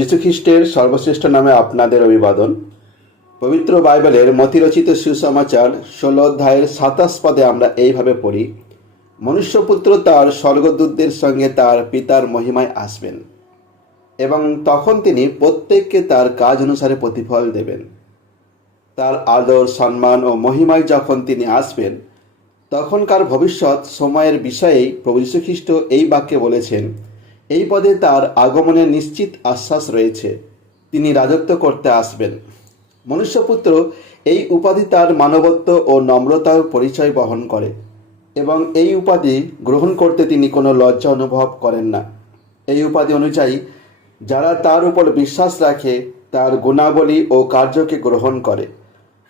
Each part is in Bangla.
যীশু খ্রিস্টের সর্বশ্রেষ্ঠ নামে আপনাদের অভিবাদন। পবিত্র বাইবেলের মতিরচিত সুসমাচার 16 অধ্যায়ের 27 পদে আমরা এইভাবে পড়ি, মনুষ্যপুত্র তার স্বর্গদূতদের সঙ্গে তার পিতার মহিমায় আসবেন এবং তখন তিনি প্রত্যেককে তার কাজ অনুসারে প্রতিফল দেবেন। তার আদর, সম্মান ও মহিমায় যখন তিনি আসবেন, তখনকার ভবিষ্যৎ সময়ের বিষয়েই প্রভু যীশু খ্রিস্ট এই বাক্যে বলেছেন। এই পদে তার আগমনের নিশ্চিত আশ্বাস রয়েছে। তিনি রাজত্ব করতে আসবেন। মনুষ্যপুত্র এই উপাধি তার মানবত্ব ও নম্রতার পরিচয় বহন করে এবং এই উপাধি গ্রহণ করতে তিনি কোনো লজ্জা অনুভব করেন না। এই উপাধি অনুযায়ী যারা তার উপর বিশ্বাস রাখে, তার গুণাবলী ও কার্যকে গ্রহণ করে,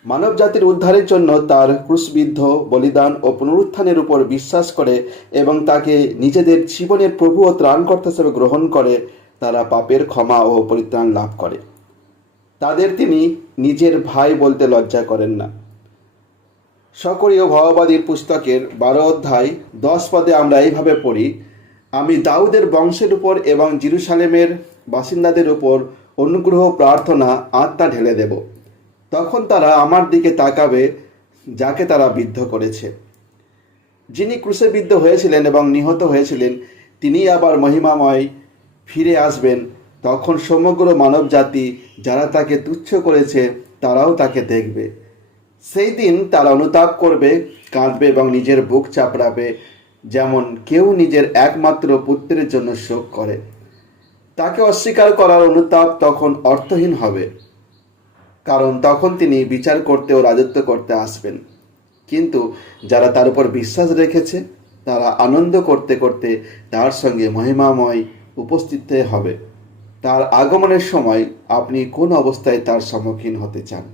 মানব জাতির উদ্ধারের জন্য তার ক্রুশবিদ্ধ বলিদান ও পুনরুত্থানের উপর বিশ্বাস করে এবং তাকে নিজেদের জীবনের প্রভু ও ত্রাণকর্তা হিসেবে গ্রহণ করে, তারা পাপের ক্ষমা ও পরিত্রাণ লাভ করে। তাদের তিনি নিজের ভাই বলতে লজ্জা করেন না। সকরীয় ভাববাদীর পুস্তকের 12 অধ্যায় 10 পদে আমরা এইভাবে পড়ি, আমি দাউদের বংশের উপর এবং জেরুসালেমের বাসিন্দাদের উপর অনুগ্রহ, প্রার্থনা, আত্মা ঢেলে দেব। তখন তারা আমার দিকে তাকাবে যাকে তারা বিদ্ধ করেছে। যিনি ক্রুশে বিদ্ধ হয়েছিলেন এবং নিহত হয়েছিলেন, তিনি আবার মহিমাময় ফিরে আসবেন। তখন সমগ্র মানব জাতি যারা তাকে তুচ্ছ করেছে, তারাও তাকে দেখবে। সেই দিন তারা অনুতাপ করবে, কাঁদবে এবং নিজের বুক চাপড়াবে, যেমন কেউ নিজের একমাত্র পুত্রের জন্য শোক করে। তাকে অস্বীকার করার অনুতাপ তখন অর্থহীন হবে, কারণ তখন তিনি বিচার করতে ও রাজত্ব করতে আসবেন। কিন্তু যারা তার উপর বিশ্বাস রেখেছে, তারা আনন্দ করতে করতে তার সঙ্গে মহিমাময় উপস্থিত হবে। তার আগমনের সময় আপনি কোন অবস্থায় তার সম্মুখীন হতে চান?